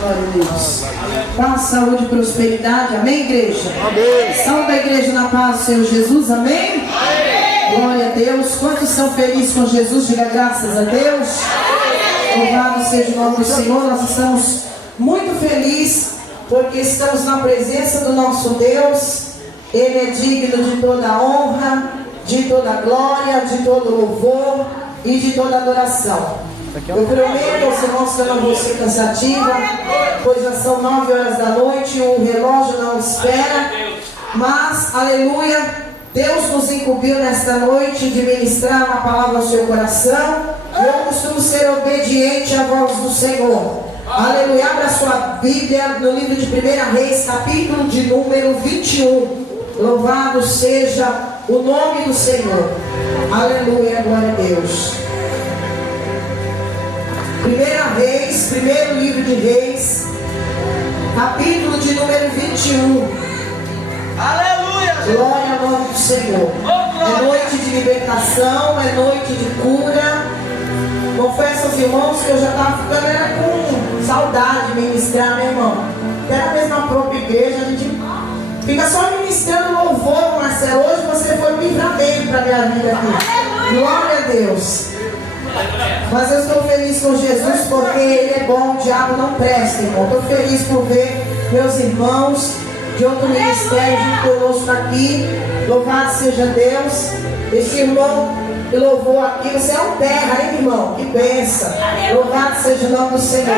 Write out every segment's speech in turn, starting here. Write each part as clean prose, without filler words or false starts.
Glória a Deus. Paz, saúde e prosperidade. Amém, igreja? Amém. Salve a igreja na paz do Senhor Jesus. Amém? Amém. Glória a Deus. Quantos são felizes com Jesus? Diga graças a Deus. Louvado seja o nome do Senhor. Nós estamos muito felizes porque estamos na presença do nosso Deus. Ele é digno de toda honra, de toda glória, de todo louvor e de toda adoração. Eu prometo aos irmãos que eu não vou ser cansativa, pois já são 9 horas da noite e o relógio não espera. Mas, aleluia, Deus nos incumbiu nesta noite de ministrar uma palavra ao seu coração. Eu costumo ser obediente à voz do Senhor. Aleluia, abra sua Bíblia no livro de 1 Reis, capítulo de número 21. Louvado seja o nome do Senhor. Aleluia, glória a Deus. 1 Reis, primeiro livro de Reis, capítulo de número 21. Aleluia! Glória ao nome do Senhor. É noite de libertação, é noite de cura. Confesso aos irmãos que eu já estava ficando com saudade de ministrar, né, irmão? Até mesmo na própria igreja, a gente fica só ministrando louvor, Marcelo. Hoje você foi um livramento para a minha vida aqui. Glória a Deus. Mas eu estou feliz com Jesus porque Ele é bom, o diabo não presta, irmão. Estou feliz por ver meus irmãos de outro ministério junto conosco aqui. Louvado seja Deus. Este irmão que louvou aqui, você é um terra, hein, irmão? Que benção. Louvado seja o nome do Senhor.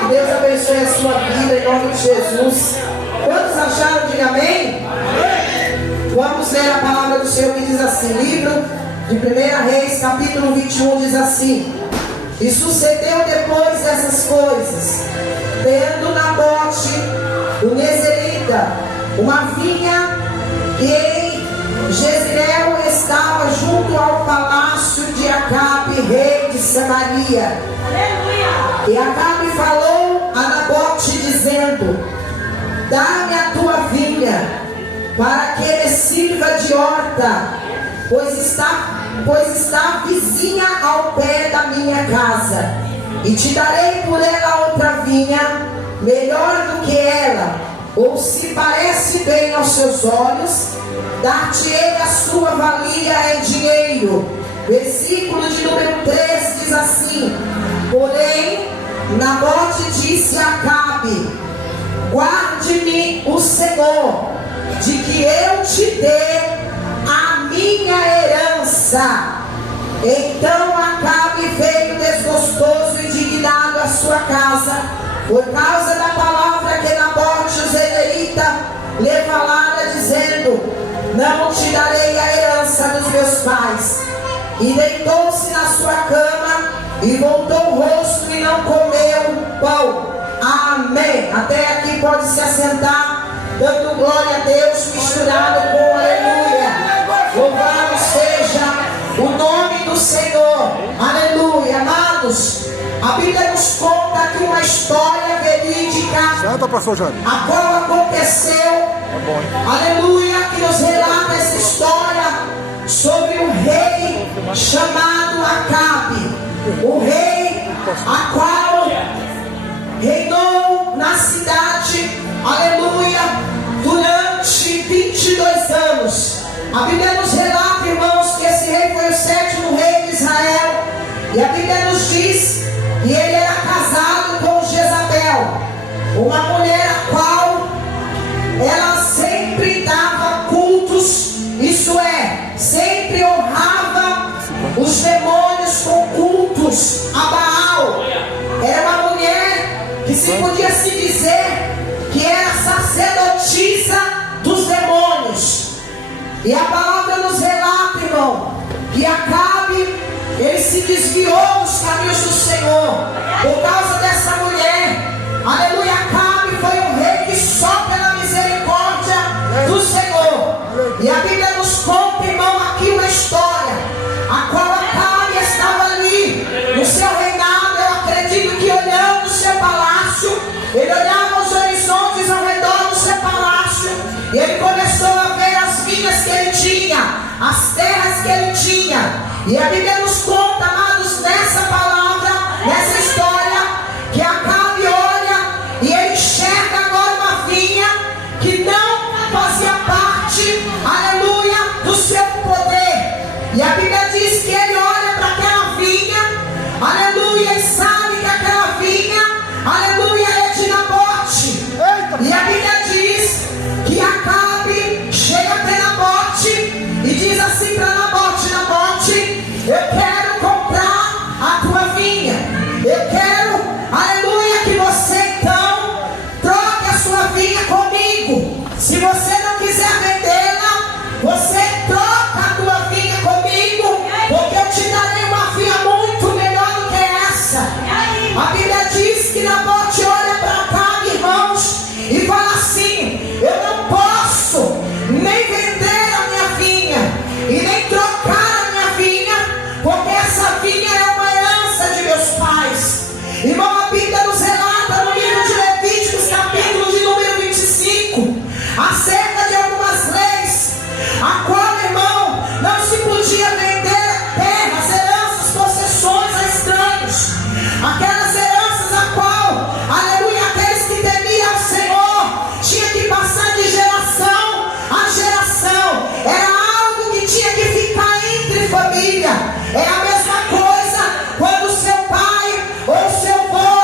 Que Deus abençoe a sua vida em nome de Jesus. Quantos acharam? Diga amém. Vamos ler a palavra do Senhor que diz assim, livro de 1 Reis, capítulo 21, diz assim: E sucedeu depois dessas coisas, tendo Nabote, o Nezerita, uma vinha que em Jezreel estava junto ao palácio de Acabe, rei de Samaria. Aleluia. E Acabe falou a Nabote, dizendo: Dá-me a tua vinha, para que ele sirva de horta, pois está vizinha ao pé da minha casa, e te darei por ela outra vinha, melhor do que ela, ou se parece bem aos seus olhos, dar-te-ei a sua valia em dinheiro. Versículo de número 3 diz assim: Porém, Nabote disse a Acabe: Guarde-me o Senhor, de que eu te dê a minha herança. Então Acabe veio desgostoso e indignado à sua casa, por causa da palavra que Nabote o Zererita lhe falara, dizendo: Não te darei a herança dos meus pais. E deitou-se na sua cama e voltou o rosto e não comeu pão. Amém. Até aqui pode se assentar, dando glória a Deus, misturado com aleluia. Louvado seja o nome do Senhor. Aleluia. Amados, a Bíblia nos conta aqui uma história verídica, a qual aconteceu, aleluia, que nos relata essa história sobre um rei chamado Acabe, o rei a qual reinou na cidade, aleluia, durante 22 anos. A Bíblia nos relata, irmãos, que esse rei foi o 7º rei de Israel. E a Bíblia nos diz que ele era casado com Jezabel, uma mulher a qual ela sempre dava cultos, isso é, sempre honrava os demônios com cultos a Baal. Era uma mulher que se podia se dizer que era sacerdotisa dos demônios. E a palavra nos relata, irmão, que Acabe, ele se desviou dos caminhos do Senhor por causa dessa mulher. Aleluia. Acabe foi um rei que só pela misericórdia do Senhor. E a Bíblia nos conta, irmão, aqui uma história a qual Acabe estava ali no seu reinado. Eu acredito que olhando o seu palácio, ele olhava os horizontes ao redor do seu palácio e ele começou a ver as vinhas que ele tinha, as terras que ele tinha. E a Bíblia nos conta, amados, nessa palavra, nessa história, que Acabe olha Irmão, a Bíblia nos relata no livro de Levíticos, capítulo de número 25, acerca de algumas leis, a qual, irmão, não se podia vender terras, heranças, possessões a estranhos. Aquelas heranças a qual, aleluia, aqueles que temiam ao Senhor, tinha que passar de geração a geração. Era algo que tinha que ficar entre família. É a mesma coisa quando seu pai ou seu avô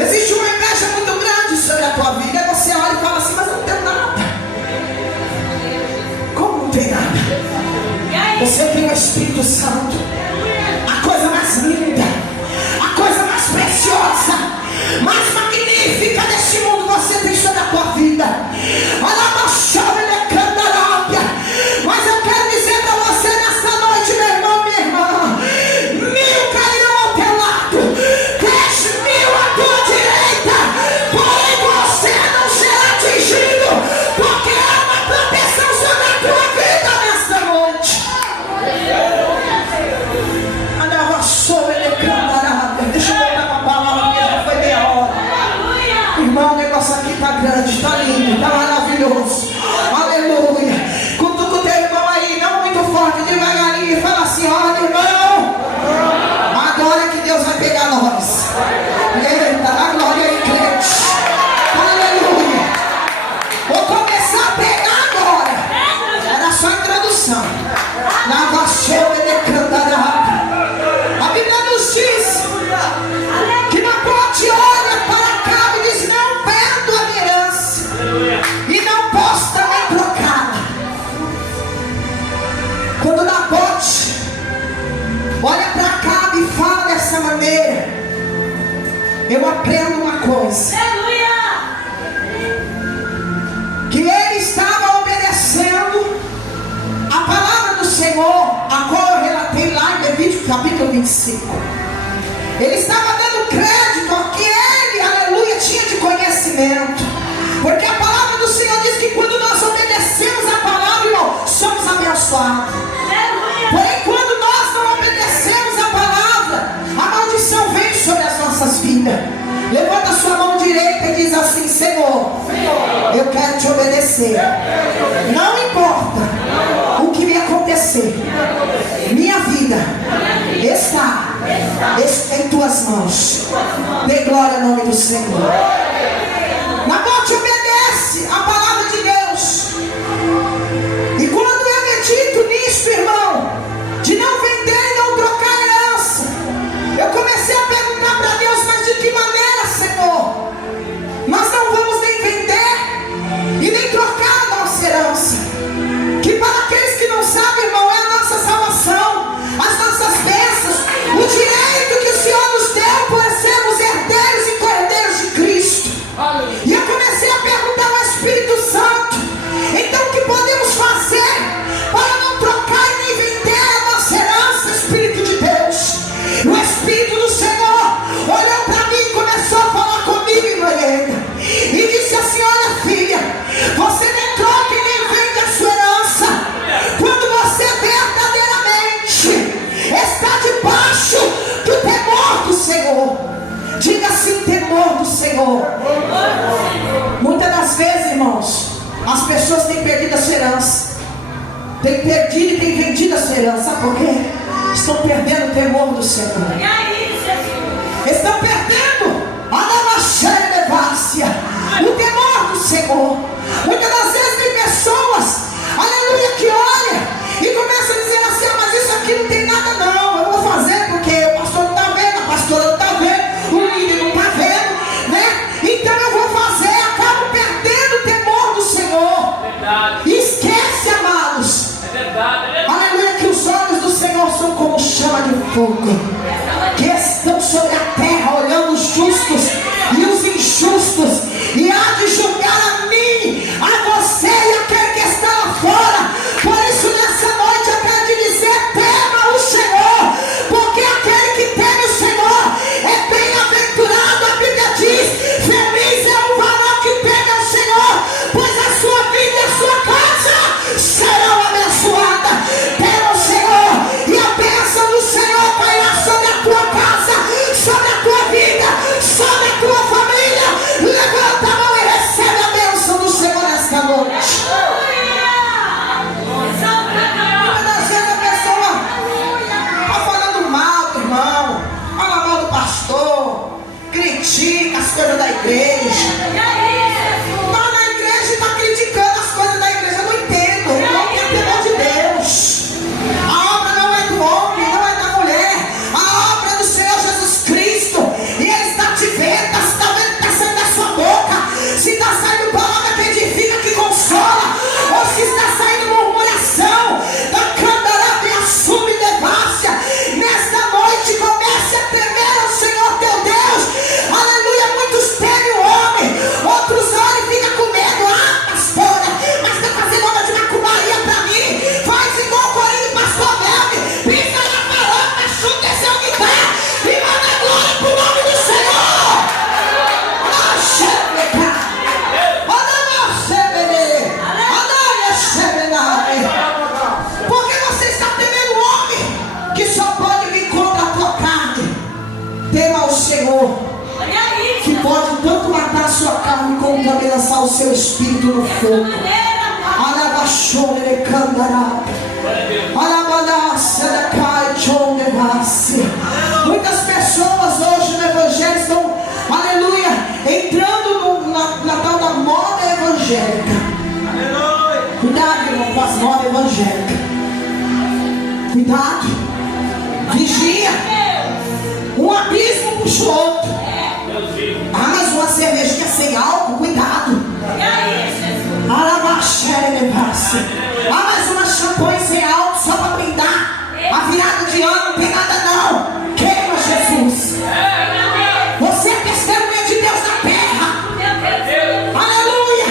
Existe uma inveja muito grande sobre a tua vida. E você olha e fala assim: mas eu não tenho nada. Como não tem nada? Você tem o Espírito Santo, a coisa mais linda, a coisa mais preciosa, mais magnífica deste mundo você tem sobre a tua vida. Mas eu quero dizer para você nessa noite, meu irmão, minha irmã: 1000 cairão ao teu lado, 10.000 à tua direita, porém você não será atingido, porque há uma proteção sobre a tua vida nessa noite. Deixa eu botar uma palavra, porque já foi meia hora. Irmão, o negócio aqui tá grande, tá lindo, tá maravilhoso. Aleluia. Cutuca o teu irmão aí, não muito forte, devagarinho, e fala assim: olha, irmão, agora que Deus vai pegar nós. Eita, a glória aí, crente. Aleluia. Vou começar a pegar agora. Era só a introdução. A Bíblia nos diz que Nabote olha para cá e diz: não perdo a minha herança, e não posso também trocá-la. Quando Nabote olha para cá e fala dessa maneira, eu aprendo uma coisa: que ele estava obedecendo a palavra do Senhor, a qual eu relatei lá em Levítico capítulo 25. Ele estava dando crédito ao que ele, aleluia, tinha de conhecimento. Porque a palavra do Senhor diz que quando nós obedecemos a palavra, irmão, somos abençoados. Porém, quando nós não obedecemos a palavra, a maldição vem sobre as nossas vidas. Levanta a sua mão direita e diz assim: Senhor, eu quero te obedecer. Não importa o que me acontecer, minha vida está em tuas mãos. Dê glória ao nome do Senhor. Nabote obedece a palavra de Deus. E quando eu medito nisso, irmão, de não vender e não trocar herança, eu comecei a perguntar para Deus: mas de que maneira, Senhor? Nós não vamos nem vender e nem trocar a nossa herança, que para aqueles que não sabem, irmão, é a nossa salvação, as nossas bênçãos, o direito que o Senhor nos deu por sermos herdeiros e cordeiros de Cristo. E eu comecei a perguntar ao Espírito Santo: então o que podemos fazer para não trocar e nem vender a nossa herança, Espírito de Deus? E o Espírito do Senhor olhou para mim e começou a falar comigo, irmã Helena, e disse assim: olha, filha, você nem troca e nem vende a sua herança quando você verdadeiramente está debaixo do temor do Senhor. Diga assim: temor do Senhor. Muitas das vezes, irmãos, as pessoas têm perdido a sua herança, têm perdido e têm vendido a sua herança. Sabe por quê? Estão perdendo o temor do Senhor. Estão perdendo o temor do Senhor. Muitas das vezes tem pessoas, aleluia, que olham e começam a dizer assim: mas isso aqui não tem nada não, eu vou fazer porque o pastor não está vendo, a pastora não está vendo, o líder não está vendo, né? Então eu vou fazer. Acabo perdendo o temor do Senhor. Esquece, amados, aleluia, que os olhos do Senhor são como chama de fogo, que estão sobre a terra, olhando os justos e os injustos, e há de julgar a mim, a você e aquele que está lá fora. Por isso, nessa noite eu quero te dizer: tema o Senhor, porque aquele que teme o Senhor é bem-aventurado. A Bíblia diz: feliz é o varão que teme ao Senhor, pois a sua vida e a sua casa serão abençoadas. Tema o Senhor, e a bênção do Senhor cairá sobre a tua casa, sobre a tua vida, sobre a tua família. Levanta a mão e recebe a bênção do Senhor nesta noite. Muitas vezes a pessoa está falando mal do irmão, fala mal do pastor, critica as coisas da igreja. Está na igreja e está criticando as coisas da igreja. Eu não entendo. O irmão tem temor de Deus. A obra não é do homem, não é da mulher. A obra é do Senhor Jesus Cristo. E Ele está te vendo, está Tema ao Senhor, que pode tanto matar a sua carne como também lançar o seu espírito no fogo. Muitas pessoas hoje no Evangelho estão, aleluia, entrando na tal da moda evangélica. Cuidado, irmão, com as modas evangélicas. Cuidado, vigia. Um abismo puxa o outro. Ah, mas uma cervejinha sem álcool, cuidado. Ah, mas uma champanhe sem álcool só para brindar. A virada de ano não tem nada não. Queima Jesus. Você é testemunha de Deus na terra. Aleluia.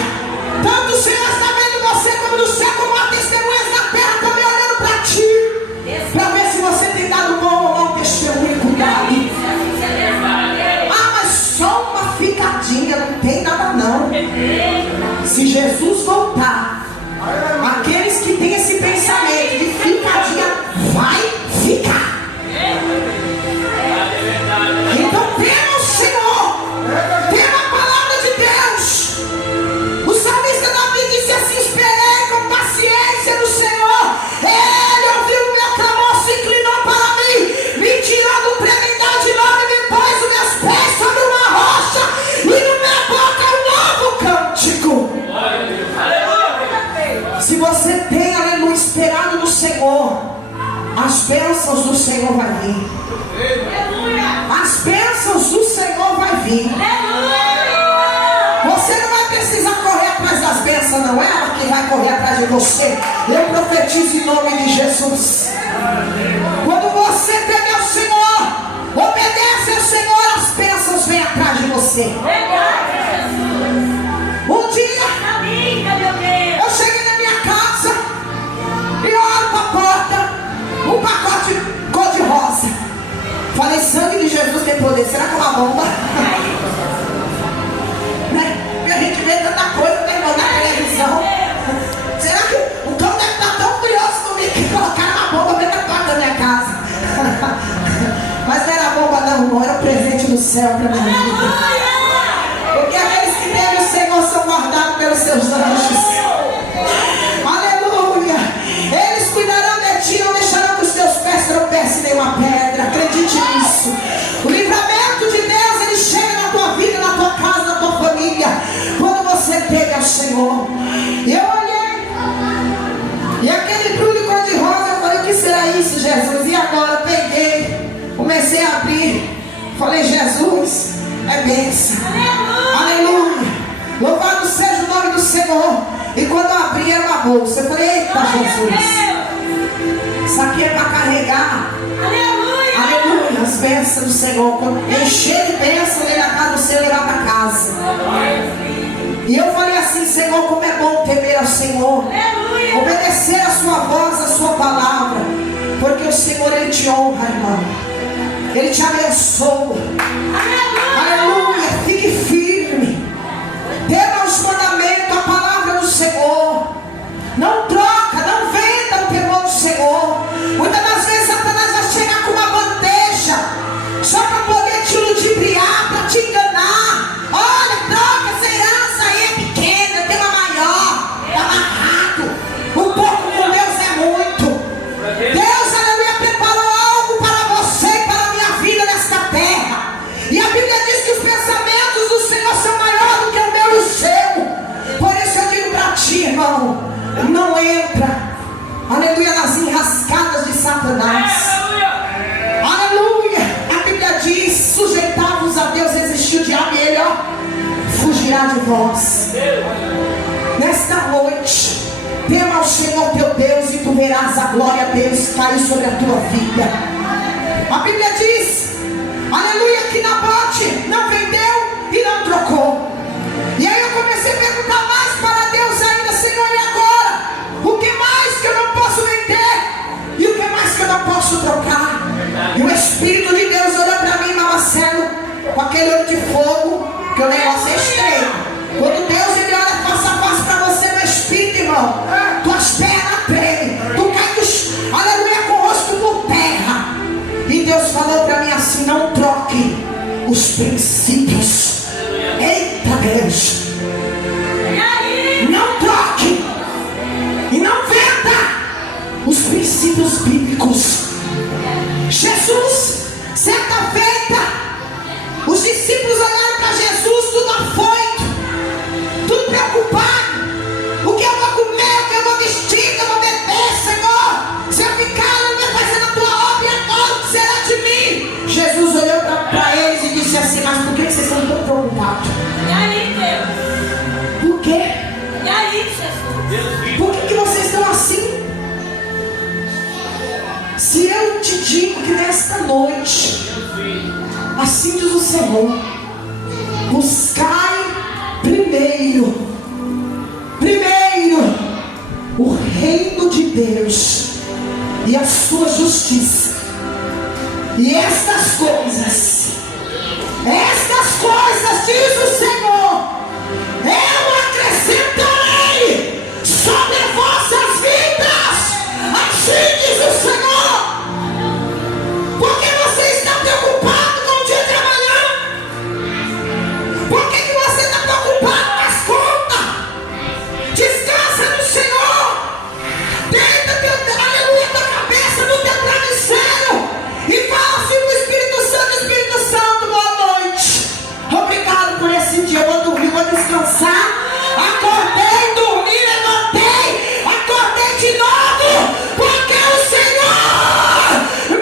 Tanto o Senhor está vendo você como no céu, como há testemunhas na terra também olhando para ti, para ver se você tem dado bom ou mau testemunho. Cuidado. Ah, mas só uma ficadinha, não tem nada não. Se Jesus voltar, aqueles que têm esse pensamento de ficadinha vai ficar. Então tema o Senhor, tema a palavra de Deus. O salmista Davi disse assim: esperei com paciência no Senhor. Ele ouviu o meu clamor, se inclinou para mim, me tirou do tremendal de lodo e me pôs os meus pés sobre uma rocha, e no minha boca um novo cântico. Se você tem, aleluia, esperado no Senhor, as bênçãos do Senhor vai vir. As bênçãos do Senhor vai vir. Você não vai precisar correr atrás das bênçãos, não é ela que vai correr atrás de você. Eu profetizo em nome de Jesus. Quando você teme ao Senhor, obedece ao Senhor, as bênçãos vêm atrás de você. Um dia eu cheguei na minha casa e olho para a porta, um pacote cor-de-rosa. Falei: sangue de Jesus tem poder. Será que é uma bomba? Né? E a gente vê tanta coisa, né, irmão, na televisão. Será que o cão deve estar tão curioso comigo que colocaram uma bomba dentro da porta da minha casa? Mas não era bomba não, irmão, era um presente do céu para minha vida. Porque aqueles que temem o Senhor são guardados pelos seus anjos. Aleluia. Eles cuidarão de ti, não deixarão que os teus pés tropecem em nenhuma pedra. Acredite nisso. O livramento de Deus, ele chega na tua vida, na tua casa, na tua família, quando você teme ao Senhor. Eu olhei, e aquele embrulho cor-de-rosa, eu falei: o que será isso, Jesus? E agora? Peguei, comecei a abrir, falei: Jesus, é bênção. Aleluia. Louvado seja o nome do Senhor. E quando eu abri, era uma bolsa. Eu falei: eita, Jesus, isso aqui é para carregar. Aleluia. As bênçãos do Senhor. Encher de bênção, dentro da casa do Senhor, levar para casa. E eu falei assim: Senhor, como é bom temer ao Senhor, obedecer a sua voz, a sua palavra, porque o Senhor, ele te honra, irmão. Ele te abençoa. Aleluia. Fique firme. Tema os mandamentos, a palavra do Senhor. Não troca, não venda o temor do Senhor. Muitas das vezes Satanás vai chegar com uma bandeja só para poder te ludibriar, para te enganar. Olha, troca essa herança aí, é pequena, tem uma maior, está amarrado. Um pouco com Deus é muito. Deus, aleluia, preparou algo para você e para a minha vida nesta terra. E a Bíblia diz que os pensamentos do Senhor são maiores do que o meu e o seu. Por isso eu digo para ti, irmão, não entra, aleluia, nas enrascadas de Satanás. Aleluia. A Bíblia diz: sujeitai-vos a Deus, resistiu o diabo e ele, fugirá de vós. Nesta noite, tema ao Senhor teu Deus e tu verás a glória de Deus cair sobre a tua vida. A Bíblia diz, aleluia, que Nabote não vendeu e não trocou. E aí eu comecei a perguntar mais para Deus ainda: Senhor, e agora? O que mais que eu não posso vender? E o que mais que eu não posso trocar? E o Espírito de Deus olhou para mim, Marcelo, com aquele olho de fogo, que o negócio é estreito. Quando Deus, ele olha face a face para você no Espírito, irmão, tuas pernas tremem, tu cai, aleluia, com o rosto por terra. E Deus falou para mim assim: não troque os princípios. Eita Deus! Não troque e não venda os princípios bíblicos. Jesus, certa feita, os discípulos olharam para Jesus, tudo afoito, tudo preocupado. O que eu vou comer, o que eu vou vestir, o que eu vou beber, Senhor? Se eu ficar, não me fazendo a tua obra, agora o que será de mim? Jesus olhou para eles e disse assim: mas por que vocês estão tão preocupados? E aí, Deus? Por quê? E aí, Jesus? Por que vocês estão assim? Se eu te digo que nesta noite, assim diz o Senhor, buscai primeiro o reino de Deus e a sua justiça, e estas coisas diz o Senhor, eu acrescentarei sobre vossas vidas. Assim diz o Senhor. Por que você está preocupado com o dia de amanhã? Por que você está preocupado com as contas? Descansa no Senhor. Deita aleluia, tua cabeça no teu travesseiro e fala assim pro Espírito Santo, boa noite. Obrigado por esse dia. Eu vou dormir, vou descansar. Acordei, dormi, levantei, acordei de novo, porque o Senhor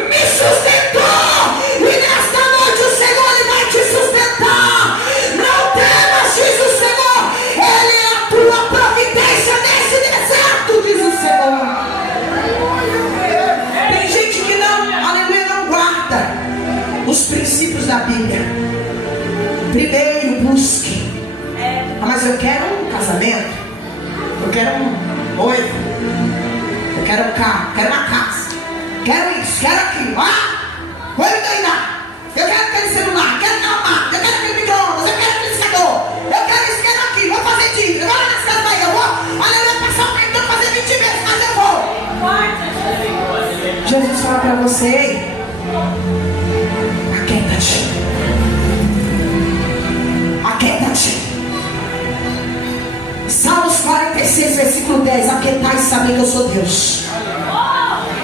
me sustentou. E nesta noite o Senhor, Ele vai te sustentar. Não temas, diz o Senhor. Ele é a tua providência nesse deserto, diz o Senhor. Tem gente que não, aleluia, não guarda os princípios da Bíblia. Primeiro busque. Mas eu quero um casamento, eu quero um noivo, eu quero um carro, quero uma casa, quero isso, quero aquilo. Vou enganar. Eu quero aquele celular, eu quero aquela máquina, eu quero aquele micro-ondas, eu quero aquele liquidificador, eu quero isso, quero aquilo, vou fazer dívida, eu vou lá nesse caso aí, eu vou, olha, eu vou passar o cartão, fazer 20 vezes, mas eu vou. Jesus fala para você: aquieta-te. Aquieta-te. Salmos 46, versículo 10: aquietai e sabei que eu sou Deus.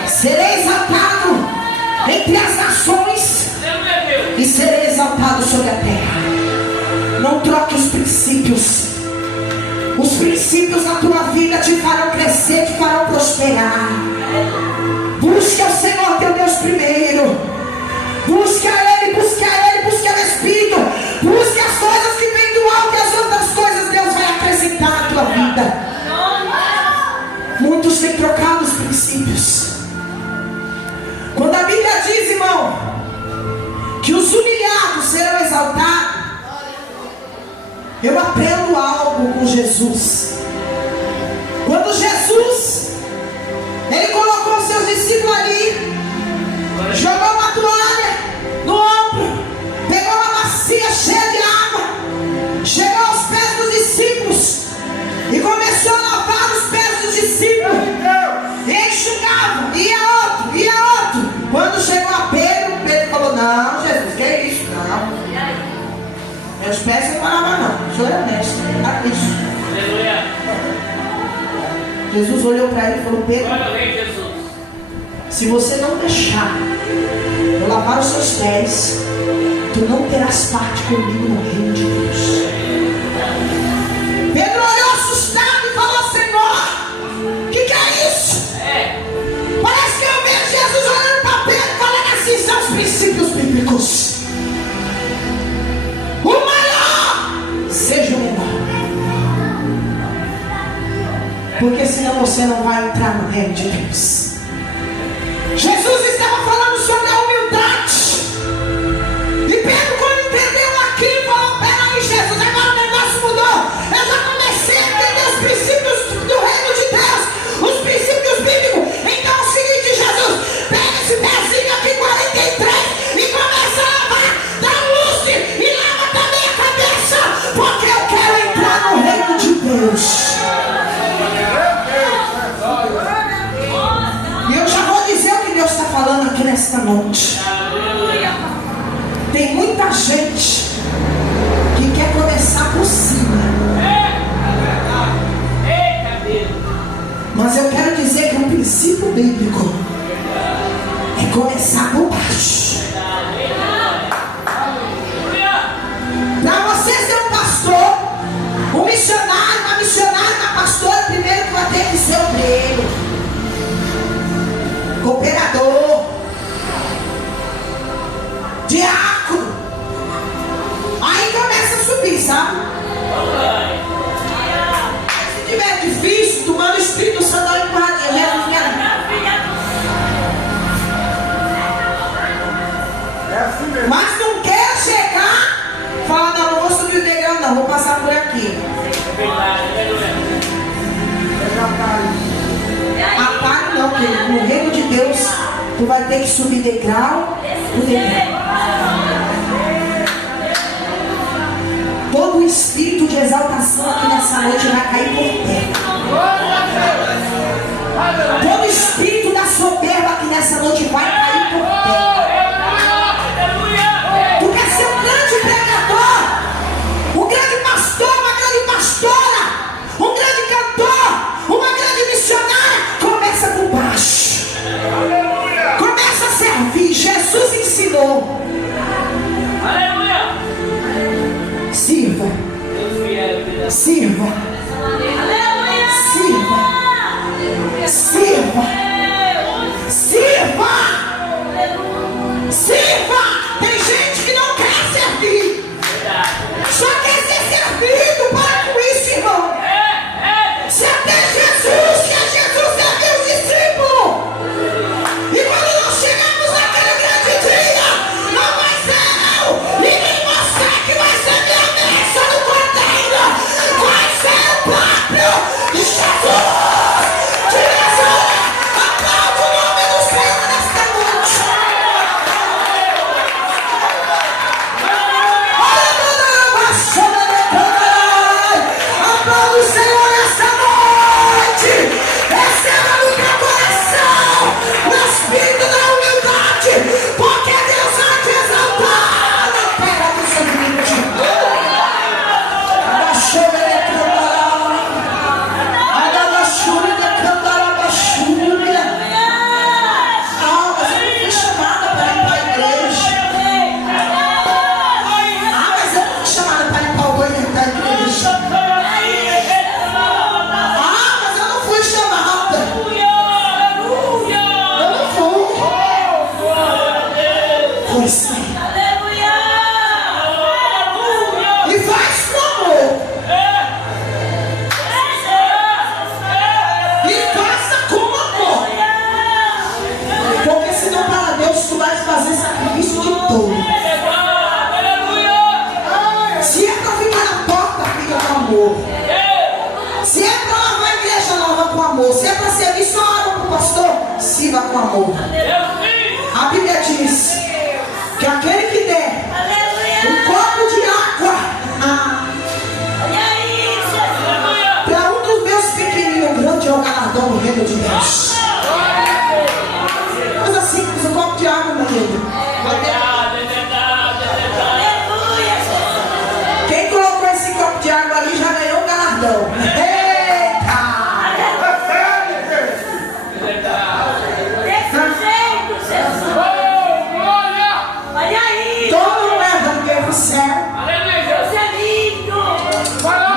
Serei exaltado entre as nações e serei exaltado sobre a terra. Não troque os princípios. Os princípios da tua vida te farão crescer, te farão prosperar. Busque ao Senhor teu Deus primeiro. Busque a Ele, busque a Ele, busque ao Espírito. Busque as coisas que vêm do alto, e as outras coisas Deus vai acrescentar na tua vida. Muitos têm trocado os princípios. Quando a Bíblia diz, irmão, que os humilhados serão exaltados, eu aprendo algo com Jesus. Quando Jesus, Ele colocou os seus discípulos ali, jogou uma toalha no ombro, pegou uma bacia cheia de água, chegou aos pés dos discípulos e começou a lavar os pés dos discípulos, e enxugava, ia outro. Quando chegou a Pedro, Pedro falou: não, Jesus, que é isso? Não, meus pés não lavavam não, o senhor é honesto, tá isso. Jesus olhou para ele e falou: Pedro, se você não deixar eu lavar os seus pés, tu não terás parte comigo no reino de Deus. Pedro olhou assustado e falou: Senhor, que é isso? Parece que eu vejo Jesus olhando para Pedro e falando assim: são os princípios bíblicos. O maior seja o menor, porque senão você não vai entrar no reino de Deus. Jesus estava falando sobre a humildade, e Pedro, quando entendeu aquilo, falou: peraí, Jesus, agora o negócio mudou. Eu já comecei a entender os princípios do reino de Deus, os princípios bíblicos. Então é o seguinte, Jesus, pega esse pezinho aqui 43 e começa a lavar, dá um lustre e lava também a cabeça, porque eu quero entrar no reino de Deus. E eu já vou dizer o que Deus está falando aqui nesta noite. Tem muita muita gente que quer começar por cima. Mas eu quero dizer que o princípio bíblico é começar por baixo. Para você ser um pastor, um missionário, uma missionária, uma pastora, primeiro que vai ter que ser obreiro, cooperador, diácono. Aí começa a subir, sabe? Se tiver difícil, tu manda o Espírito Santo dar uma empurradinha. Mas não quer chegar, fala, não, não vou subir o degrau, não, vou passar por aqui. Atalho não, porque no reino de Deus tu vai ter que subir degrau por degrau. Todo o espírito de exaltação aqui nessa noite vai cair por terra. Todo o espírito da soberba aqui nessa noite vai cair por terra. Tu quer ser um grande pregador, um grande pastor, uma grande pastora, um grande cantor, uma grande missionária? Começa por baixo. Começa a servir. Jesus ensinou. Sirva. Sirva. Sirva. Sirva. Sirva. Sirva. Tem gente que não quer servir, só quer ser servido. Para com isso, irmão. Se até Jesus, que é Jesus, serviu os discípulos. E quando nós chegamos naquele grande dia, não vai ser eu e nem você que vai ser minha bênção no cordeiro. Vai ser o próprio Jesus. Aplaude o nome do Senhor nesta noite. Aplaude o Senhor nesta noite. Receba no teu coração o espírito da humildade, porque Deus vai te exaltar na terra do seguinte. E faz com amor. E faça com amor. Porque senão para Deus tu vais fazer sacrifício de todo. Se é para ficar na porta, fica com amor. Se é para lavar a igreja, lava com amor. Se é para servir só água para o pastor, sirva com amor. A Bíblia diz que aquele que der um copo de água para um dos meus pequeninos, grande é o galardão no reino de Deus. Mas assim, um copo de água, meu querido. Quem colocou esse copo de água ali já ganhou o galardão.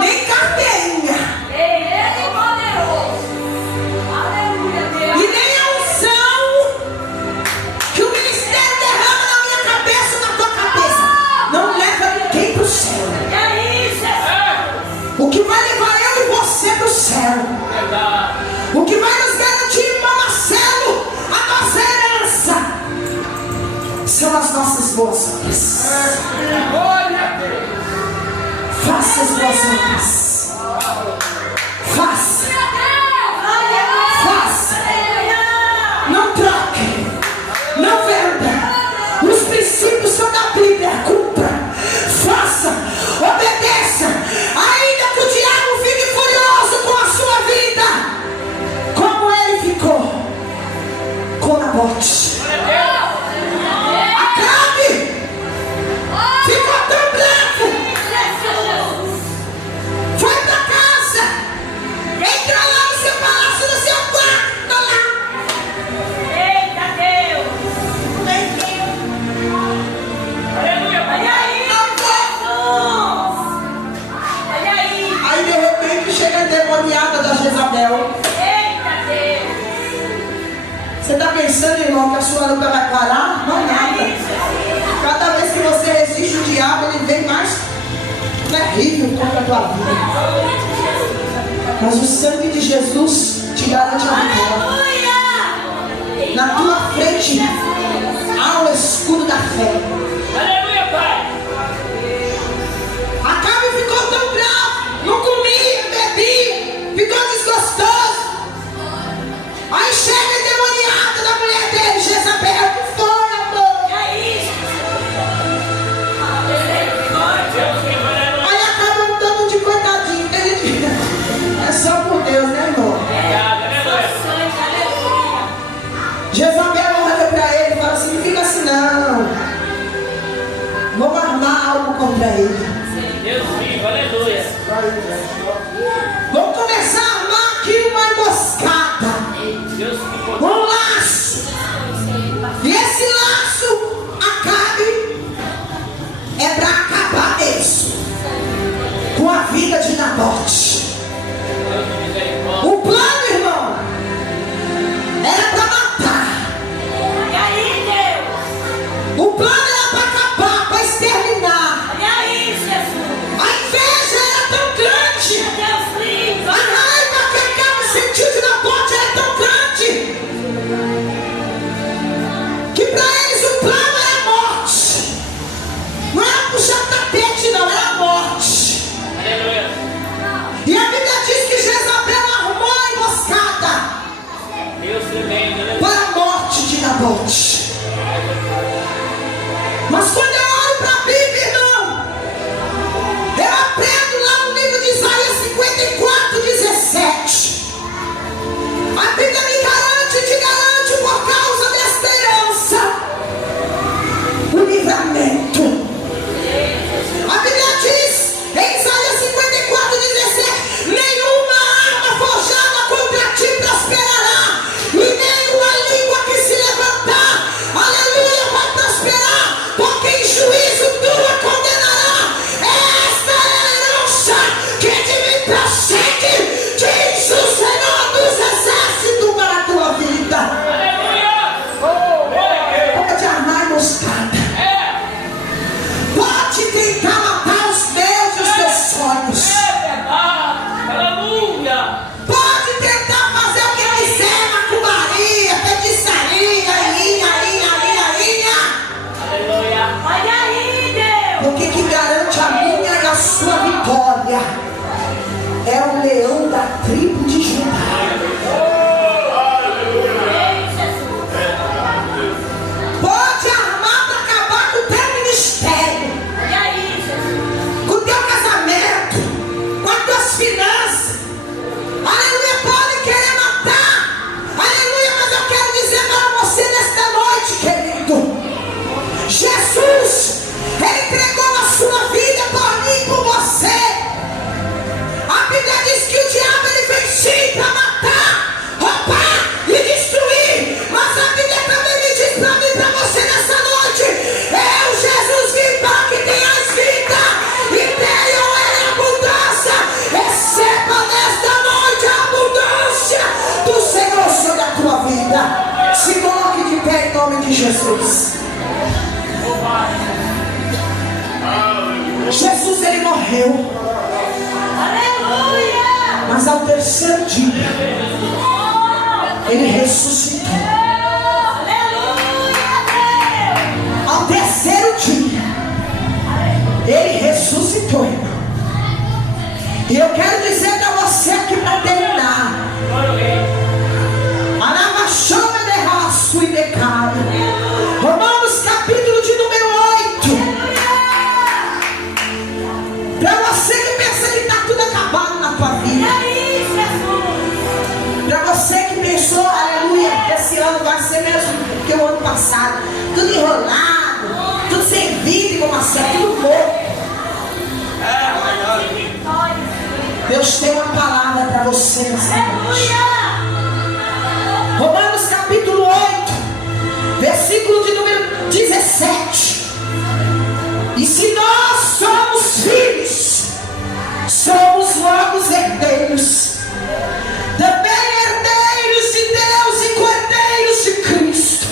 Nem carteirinha. E nem a unção que o ministério derrama na minha cabeça, na tua cabeça, não leva ninguém para o céu. O que vai levar eu e você para o céu, o que vai nos garantir, irmão Marcelo, a nossa herança, são as nossas boas obras. Faça as boas obras. Faça. Faça. Não troque. Não venda. Os princípios são da Bíblia. Cumpra. Faça. Obedeça. Ainda que o diabo fique furioso com a sua vida, como ele ficou com a morte. Acabe que vem mais terrível contra a tua vida. Mas o sangue de Jesus te garante a vitória. Na tua frente há o escudo da fé. Aleluia, Pai. Acabe ficou tão bravo, não comia, bebia, ficou desgostoso. Aí chega a endemoniada da mulher dele, Jezabel, que foi, amor? E aí? Aí acaba um tanto de coitadinho, que a gente... É só por Deus, né, irmão? Jezabel olha para ele e fala assim: não fica assim não. Vamos armar algo contra ele. Deus vivo, aleluia. Vamos começar a armar aqui uma emboscada. Um laço. E esse laço, Acabe, é para acabar mesmo com a vida de Nabote. O plano, irmão, era para matar. E aí, Deus? O plano era para acabar, para exterminar. E aí, Jesus? A inveja era tão grande. Deus livre. A raiva que Acabe sentiu de Nabote era tão grande que para eles o plano era a morte. Não era puxar tapete, não, era a morte. Aleluia. E a Bíblia diz que Jezabel armou a emboscada Deus tremendo, aleluia. para a morte de Nabote. Mas quando eu olho para a Bíblia, irmão, eu aprendo lá no livro de Isaías 54:17. A Bíblia me garante, te garante por causa desta herança o livramento. A Bíblia diz em Isaías 54:17: nenhuma arma forjada contra ti prosperará, e nenhuma língua que se levantar, aleluia, vai prosperar, porque em juízo tu a condenará. Esta é a herança que de mim procede, diz o Senhor dos Exércitos, para a tua vida. Pode armar emboscada, pode tentar matar os meus e os teus sonhos, Aleluia. pode tentar fazer o que quiser, macumbaria, feitiçaria, linha. Aleluia. Olha aí, Deus. Porque que garante a minha e a sua vitória é o leão da tribo de Judá. Pode armar para acabar com o teu ministério, Olha aí, Jesus. com o teu casamento, com as tuas finanças. Aleluia, pode querer matar. Aleluia, mas eu quero dizer para você nesta noite, querido, Jesus, Ele entregou a sua vida por mim e por você. A Bíblia diz que o diabo ele vem sim para matar, roubar e destruir. Mas a Bíblia também me diz para mim, para você nessa noite: eu, Jesus, vim para que tenhas vida e tenham em abundância. Receba nesta noite a abundância do Senhor sobre a tua vida. Se coloque de pé em nome de Jesus. Jesus, ele morreu, Aleluia. mas ao terceiro dia ele ressuscitou. Aleluia, Deus. Ao terceiro dia ele ressuscitou, irmão. E eu quero dizer para você aqui para terminar: Anamachoma de raço e decaro. Romanos capítulo de número 8. Para você que pensa que está tudo acabado na tua E vida, aí, Jesus? para você que pensou, aleluia, que esse ano vai ser mesmo que o ano passado, tudo enrolado, tudo sem vida, como assim, tudo morto. Deus tem uma palavra para você nessa noite. Romanos capítulo 8, versículo de número 17. E se nós somos filhos, somos logo herdeiros, também herdeiros de Deus e cordeiros de Cristo.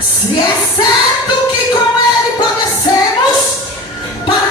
Se é certo que com Ele padecemos, para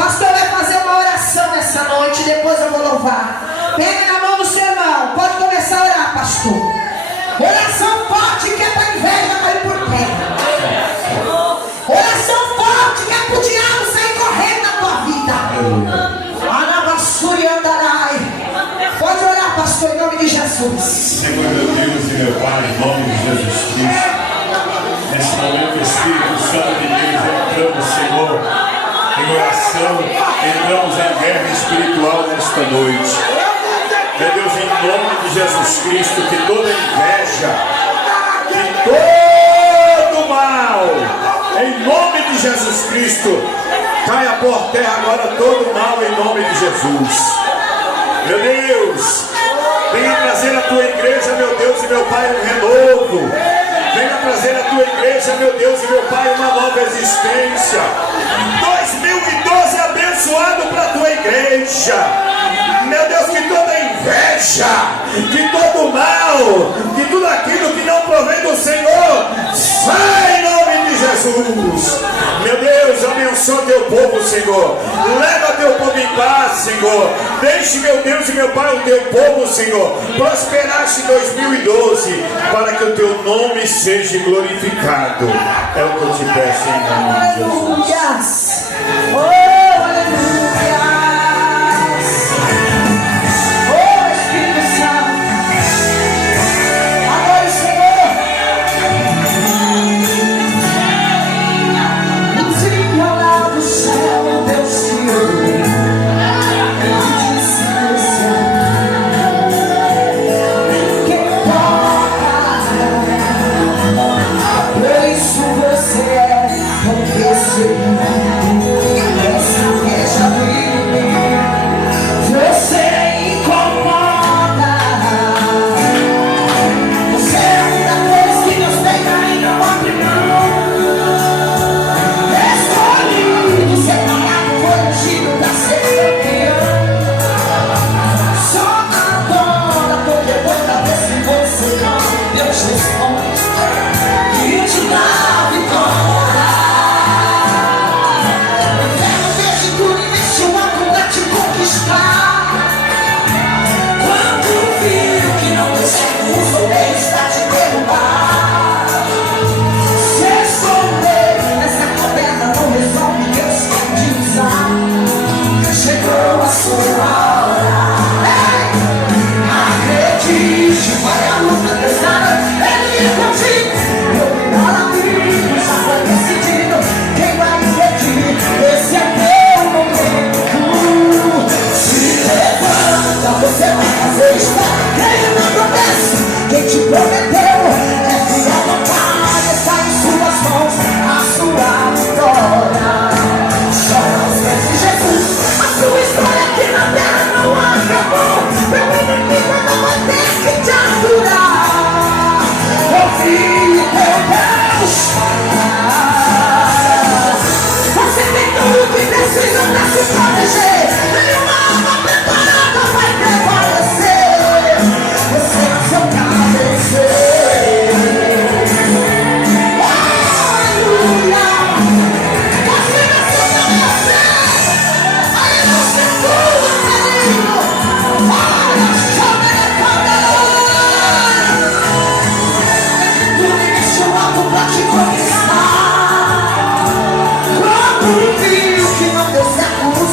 Pastor vai fazer uma oração nessa noite, depois eu vou louvar. Pega na mão do seu irmão, pode começar a orar, pastor. Oração forte que é para inveja cair por terra. Oração forte que é para o diabo sair correndo na tua vida. Anabassuri andarai. Pode orar, pastor, em nome de Jesus. Senhor, meu Deus e meu Pai, em nome de Jesus Cristo. Nesse momento, Espírito Santo de Deus, entramos, Senhor, em oração, entramos em guerra espiritual nesta noite. Meu Deus, em nome de Jesus Cristo, que toda inveja, que todo mal, em nome de Jesus Cristo, caia por terra agora todo mal em nome de Jesus. Meu Deus, venha trazer a tua igreja, meu Deus e meu Pai, um renovo. Venha trazer a tua igreja, meu Deus e meu Pai, uma nova existência. 2012 abençoado para a tua igreja. Meu Deus, que toda inveja, que todo mal, que tudo aquilo que não provém do Senhor, sai em nome de Jesus. Meu Deus, abençoa teu povo, Senhor. Leva teu povo em paz, Senhor. Deixe, meu Deus e meu Pai, o teu povo, Senhor, prosperar-se em 2012, para que o teu nome seja glorificado. É o que eu te peço em nome de Jesus. Oh, aleluia.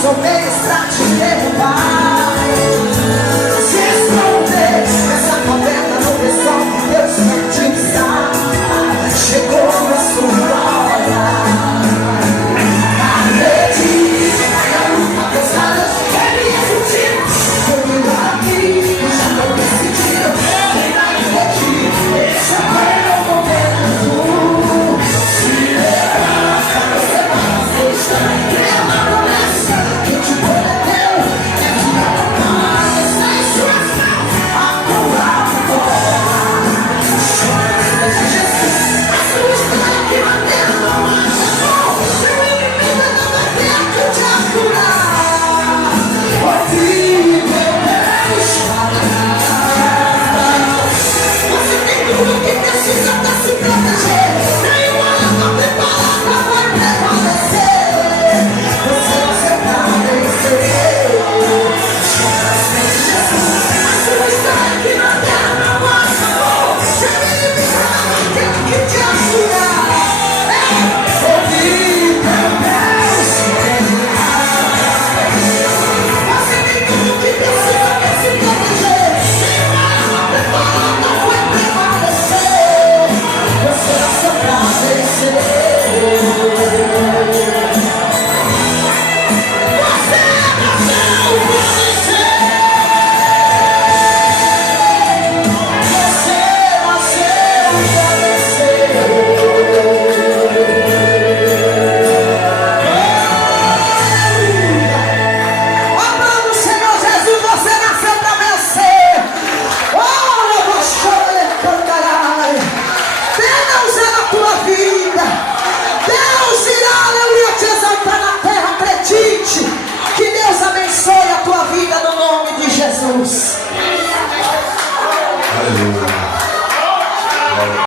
Sou meio pra te derrubar.